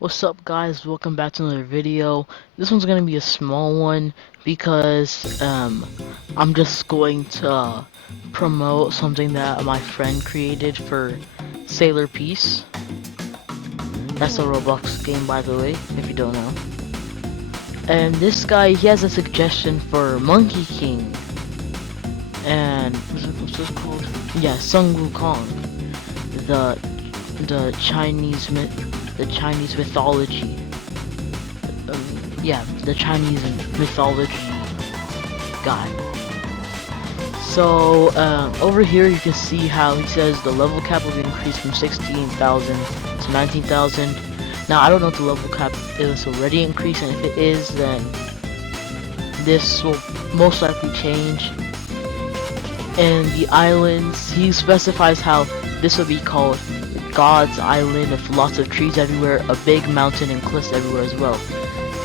What's up guys, welcome back to another video. This one's gonna be a small one because I'm just going to promote something that my friend created for Sailor Peace. That's a Roblox game, by the way, if you don't know. And this guy, he has a suggestion for Monkey King. And what's this called? Yeah, Sun Wukong. The the Chinese mythology. Yeah, the Chinese mythology guy. So over here you can see how he says the level cap will be increased from 16,000 to 19,000. Now I don't know if the level cap is already increased, and if it is, then this will most likely change. And the islands, he specifies how this will be called God's Island, with lots of trees everywhere, a big mountain and cliffs everywhere as well.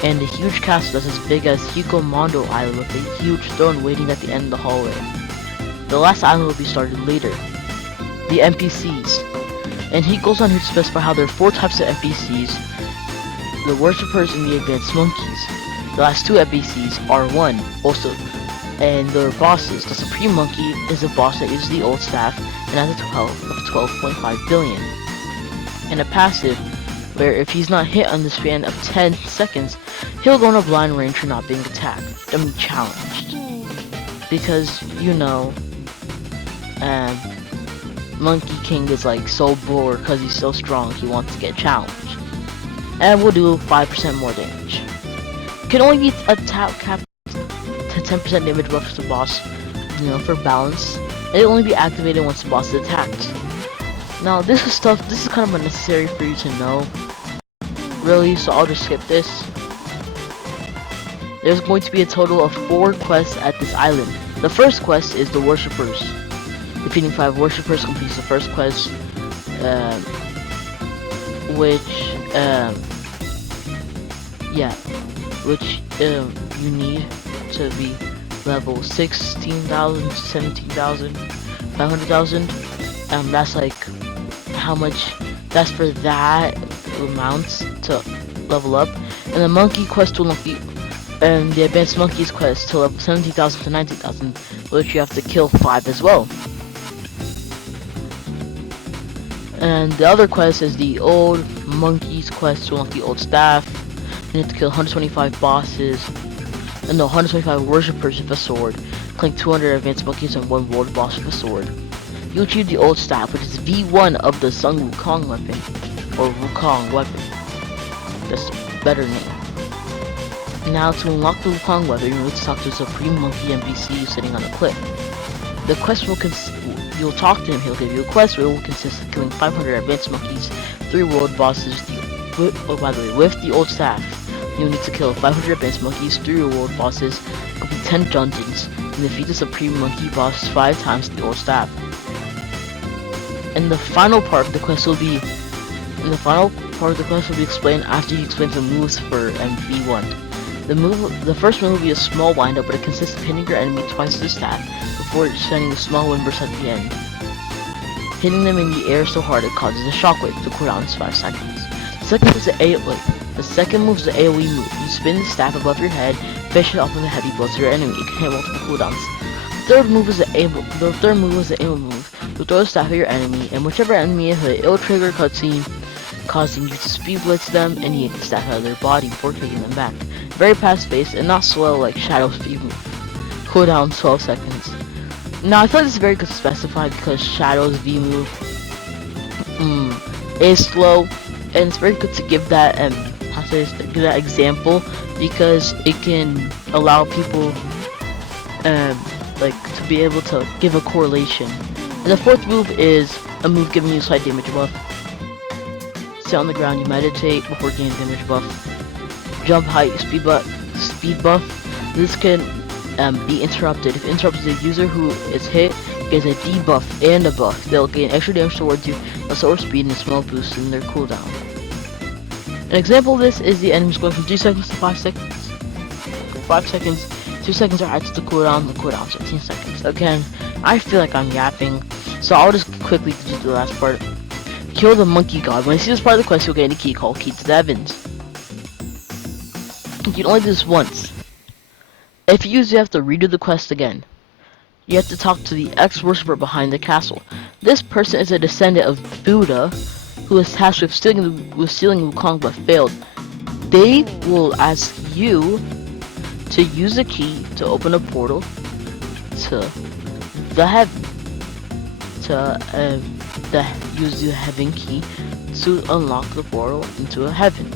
And a huge castle that's as big as Hikomondo Island with a huge throne waiting at the end of the hallway. The last island will be started later. The NPCs. And he goes on here to specify how there are 4 types of NPCs. The worshippers and the advanced monkeys. The last 2 NPCs are 1 also. And their bosses. The Supreme Monkey is a boss that uses the old staff and has a health of 12.5 billion. And a passive, where if he's not hit on the span of 10 seconds, he'll go on a blind range for not being attacked. I mean challenged. Because, you know, Monkey King is like so bored because he's so strong he wants to get challenged. And we'll do 5% more damage. Can only be capped to 10% damage buff to the boss, you know, for balance. And it'll only be activated once the boss is attacked. Now this is kind of unnecessary for you to know, really, so I'll just skip this. There's going to be a total of 4 quests at this island. The first quest is the worshippers. Defeating 5 worshippers completes the first quest, which you need to be level 16,000 to 17,000, 500,000. That's like how much. That's for that amounts to level up. And the monkey quest will be, and the advanced monkeys quest to level 17,000 to 19,000, which you have to kill 5 as well. And the other quest is the old monkeys quest to unlock the old staff. You have to kill 125 bosses, and the 125 worshippers with a sword. Collect 200 advanced monkeys and 1 world boss with a sword. You achieve the old staff, which is V1 of the Sun Wukong weapon, or Wukong weapon. That's a better name. Now to unlock the Wukong weapon, you need to talk to the Supreme Monkey NPC sitting on a cliff. The quest will you'll talk to him, he'll give you a quest where it will consist of killing 500 advanced monkeys, 3 world bosses, with the old staff. You'll need to kill 500 advanced monkeys, 3 world bosses, complete 10 dungeons, and defeat the Supreme Monkey boss 5 times the old staff. And the final part of the quest will be explained after you explain the moves for MV1. The first move will be a small windup, but it consists of hitting your enemy twice with the staff before sending a small wind burst at the end. Hitting them in the air so hard it causes a shockwave. The cooldown is 5 seconds. The second move is the AoE move. You spin the staff above your head, fish it off with a heavy blow to your enemy. It can hit multiple cooldowns. The third move is the aim move. You throw the staff at your enemy, and whichever enemy you hit, it will trigger a cutscene, causing you to speed blitz them and yank the staff out of their body before taking them back. Very fast-paced and not slow like Shadow's V move. Cooldown 12 seconds. Now I feel like this is very good to specify because Shadow's V move is slow, and it's very good to give that example because it can allow people to be able to give a correlation. And the fourth move is a move giving you slight damage buff. Sit on the ground, you meditate before gaining damage buff. Jump height, speed buff. This can be interrupted. If it interrupts the user who is hit, gets a debuff and a buff. They'll gain extra damage towards you, a slower speed, and a small boost in their cooldown. An example of this is the enemies going from 3 seconds to 5 seconds. 5 seconds, 2 seconds are added to the cooldown is 15 seconds. Again, I feel like I'm yapping, so I'll just quickly do the last part. Kill the monkey god. When you see this part of the quest, you'll get a key called Key to the Heavens. You can only do this once. If you use it, you have to redo the quest again. You have to talk to the ex-worshipper behind the castle. This person is a descendant of Buddha, who was tasked with stealing Wukong but failed. They will ask you to use a key to open a portal to the heaven. Use the heaven key to unlock the portal into a heaven.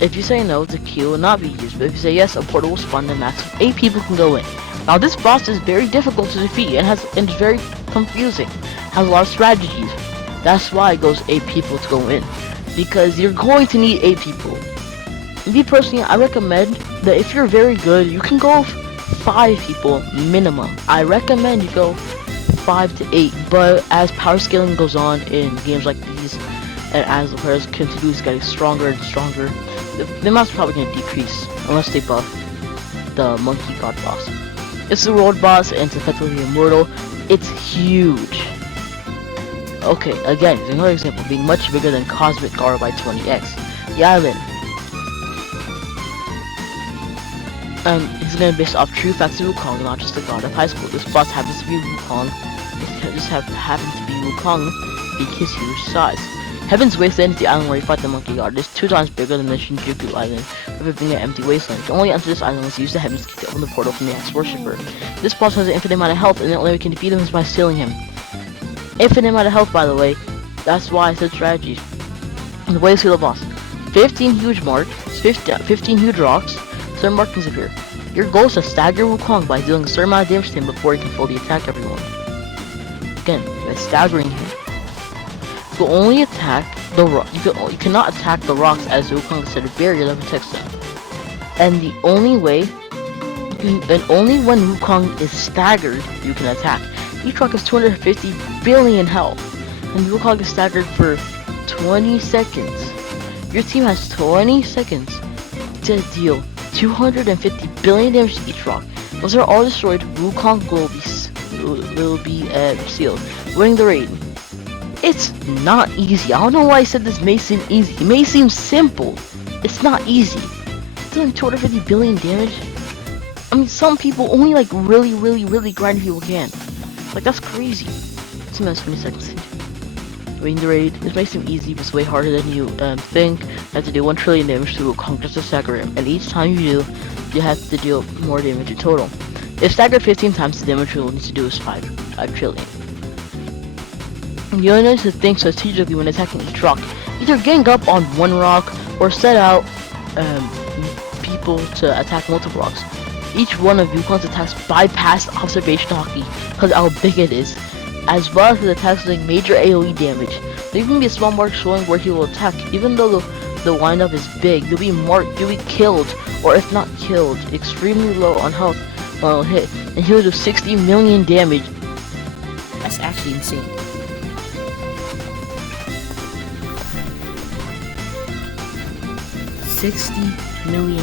If you say no, the key will not be used, but if you say yes, a portal will spawn and max of 8 people can go in. Now this boss is very difficult to defeat and is very confusing. Has a lot of strategies. That's why it goes 8 people to go in. Because you're going to need 8 people. Me personally, I recommend that if you're very good, you can go 5 people minimum. I recommend you go 5 to 8, but as power scaling goes on in games like these, and as the players continue getting stronger and stronger, the amount's probably going to decrease unless they buff the monkey god boss. It's the world boss and it's effectively immortal. It's huge. Okay, again, here's another example, being much bigger than Cosmic Gara by 20x. The island. He's gonna be based off true facts of Wukong, not just the god of high school. This boss happens to be Wukong. It just happens to be Wukong being his huge size. Heaven's Wasteland is the island where you fight the monkey god. It is 2 times bigger than the Shinjuku island, rather being an empty wasteland. You can only enter this island once you use the Heaven's Key to open the portal from the ex-worshipper. This boss has an infinite amount of health, and the only way we can defeat him is by stealing him. Infinite amount of health, by the way. That's why I said strategies. And the way to steal the boss: 15 huge marks, 15 huge rocks, certain markings appear. Your goal is to stagger Wukong by dealing a certain amount of damage to him before he can fully attack everyone. Again, by staggering him. You can only attack the rock. You cannot attack the rocks as Wukong set a barrier that protects them. And the only way, and only when Wukong is staggered, you can attack. Each rock has 250 billion health, and Wukong is staggered for 20 seconds. Your team has 20 seconds to deal 250 billion damage to each rock. Once they're all destroyed, Wukong will be sealed, winning the raid. It's not easy. I don't know why I said this may seem easy. It may seem simple. It's not easy. Doing 250 billion damage? I mean, some people only like really grind people can. Like, that's crazy. It's a 20 seconds. Winning the raid. This may seem easy, but it's way harder than you think. You have to do 1 trillion damage to Wukong just to stagger him. And each time you do, you have to deal more damage in total. If staggered 15 times, the damage you'll need to do is 5 trillion. You only need to think strategically when attacking each rock. Either gang up on one rock or set out people to attack multiple rocks. Each one of Wukong's attacks bypass observation hockey because of how big it is, as well as his attacks doing major AoE damage. There can be a small mark showing where he will attack. Even though the windup is big, you'll be killed, or if not killed, extremely low on health while it'll hit, and he'll do 60 million damage. That's actually insane. $60 million.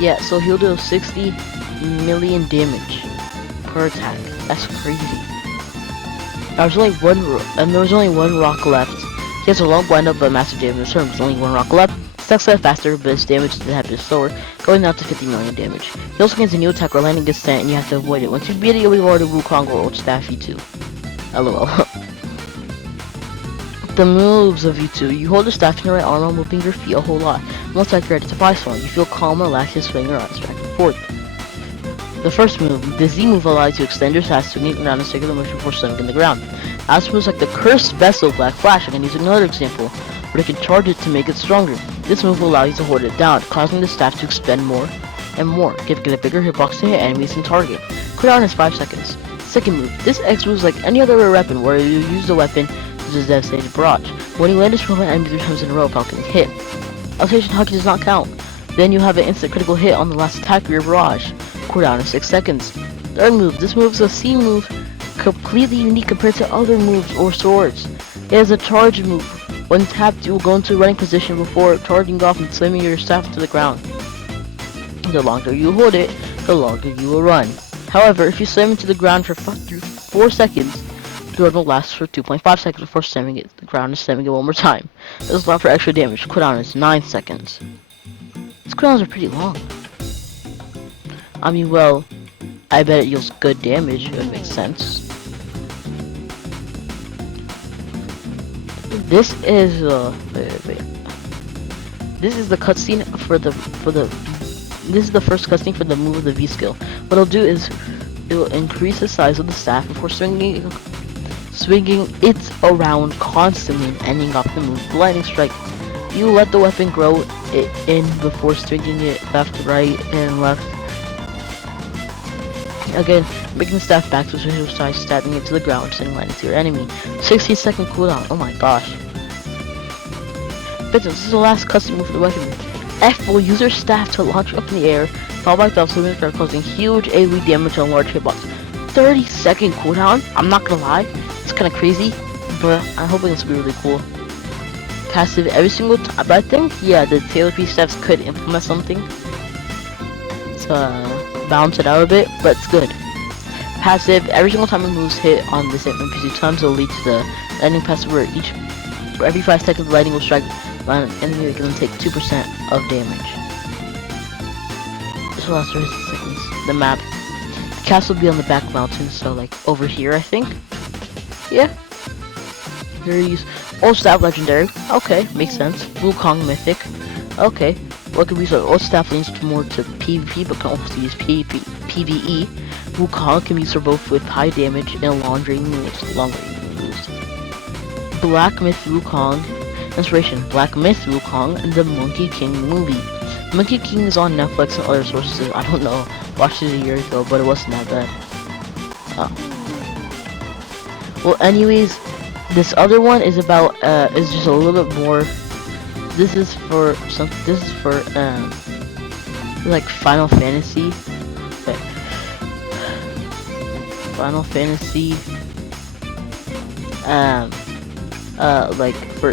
Yeah, so he'll do 60 million damage per attack. That's crazy. There was only one rock left. He has a long windup but massive damage return. There's only one rock left. Attacks that faster, but his damage doesn't happen slower, going down to 50 million damage. He also gains a new attack where lightning gets sent and you have to avoid it. Once you beat it, you'll be rewarded Wukong or Old Staff V2. LOL. The moves of V2. You hold the staff in your right arm while moving your feet a whole lot. Once like you're ready to fly swing, you feel calm and relaxed and swing your arms back and forth. The first move, the Z move, allows you to extend your staff to meet around a circular motion before swimming in the ground. As moves like the Cursed Vessel Black Flash, I can use another example, where you can charge it to make it stronger. This move will allow you to hold it down, causing the staff to expend more and more, giving it a bigger hitbox to hit enemies and target. Cooldown is 5 seconds. Second move, this X moves like any other rare weapon, where you use the weapon to a devastating barrage. When you land this move on enemy 3 times in a row without getting hit, Altation Hockey does not count. Then you have an instant critical hit on the last attack of your barrage. Cooldown is 6 seconds. Third move, this move is a C move, completely unique compared to other moves or swords. It is a charge move. When tapped, you will go into running position before charging off and slamming your staff to the ground. The longer you hold it, the longer you will run. However, if you slam it to the ground for 4 seconds, the run will last for 2.5 seconds before slamming it to the ground and slamming it one more time. This is not for extra damage. Cooldown is 9 seconds. These cooldowns are pretty long. I mean, well, I bet it yields good damage, if it makes sense. This is wait. This is the cutscene for the this is the first cutscene for the move of the V skill. What it'll do is it will increase the size of the staff before swinging it around constantly and ending off the move with lightning strike. You let the weapon grow in before swinging it left, right, and left. Again, making the staff back to its original size, stabbing it to the ground, sending lightning to your enemy. 16-second cooldown. Oh my gosh. But this is the last custom move for the weapon. F will use your staff to launch up in the air, followed by the swimming start causing huge AoE damage on large hitbox. 30-second cooldown? I'm not gonna lie, it's kinda crazy, but I'm hoping it's gonna be really cool. Passive every single time, but I think, yeah, the Taylor P steps could implement something to balance it out a bit, but it's good. Passive, every single time a move's hit on the same NPC times, it'll lead to the lightning passive where every 5 seconds lightning will strike an enemy that can take 2% of damage. This will last 30 seconds. The map. The castle will be on the back mountain, so like over here I think. Yeah. Here you use Old Staff Legendary. Okay, makes sense. Wukong Mythic. Okay. What could we use? Old Staff leans more to PvP but can also use PvE. Wukong can be used for both with high damage and long range moves. Black Myth Wukong. Inspiration: Black Myth Wukong and the Monkey King movie. Monkey King is on Netflix and other sources. I don't know. Watched it a year ago, but it wasn't that bad. Oh. Well, anyways, this other one is about is just a little bit more. This is for some. This is for like Final Fantasy. Okay. Final Fantasy. Like for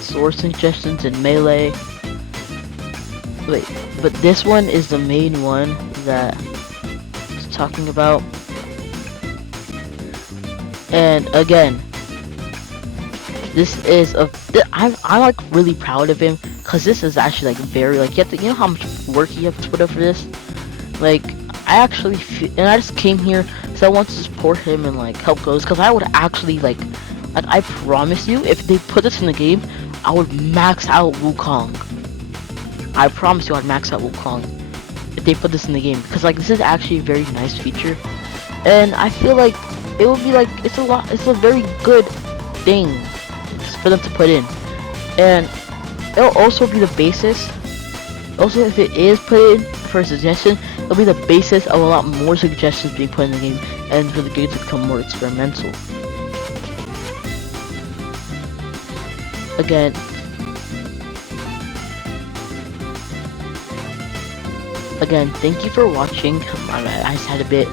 source suggestions and melee. Wait, but this one is the main one that it's talking about. And again, this is I'm like really proud of him because this is actually like very like you know how much work you have to put up for this. Like I actually and I just came here so I want to support him and like help goes because I would actually like I promise you if they put this in the game I would max out Wukong. I promise you I'd max out Wukong if they put this in the game because like this is actually a very nice feature and I feel like it would be like it's a very good thing for them to put in and it'll also be the basis also if it is put in for a suggestion it'll be the basis of a lot more suggestions being put in the game and for the game to become more experimental. Again, thank you for watching. I just had I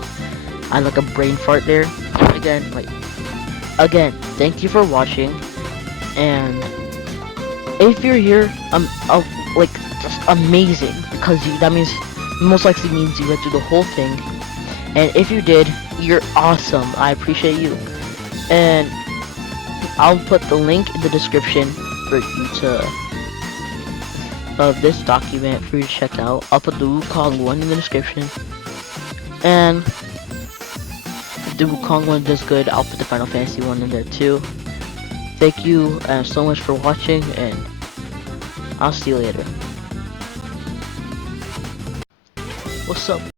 had like a brain fart there. Again, thank you for watching. And if you're here, like just amazing because that means most likely means you went through the whole thing. And if you did, you're awesome. I appreciate you. And I'll put the link in the description for you to of this document for you to check out. I'll put the Wukong one in the description. And if the Wukong one does good, I'll put the Final Fantasy one in there too. Thank you so much for watching, and I'll see you later. What's up?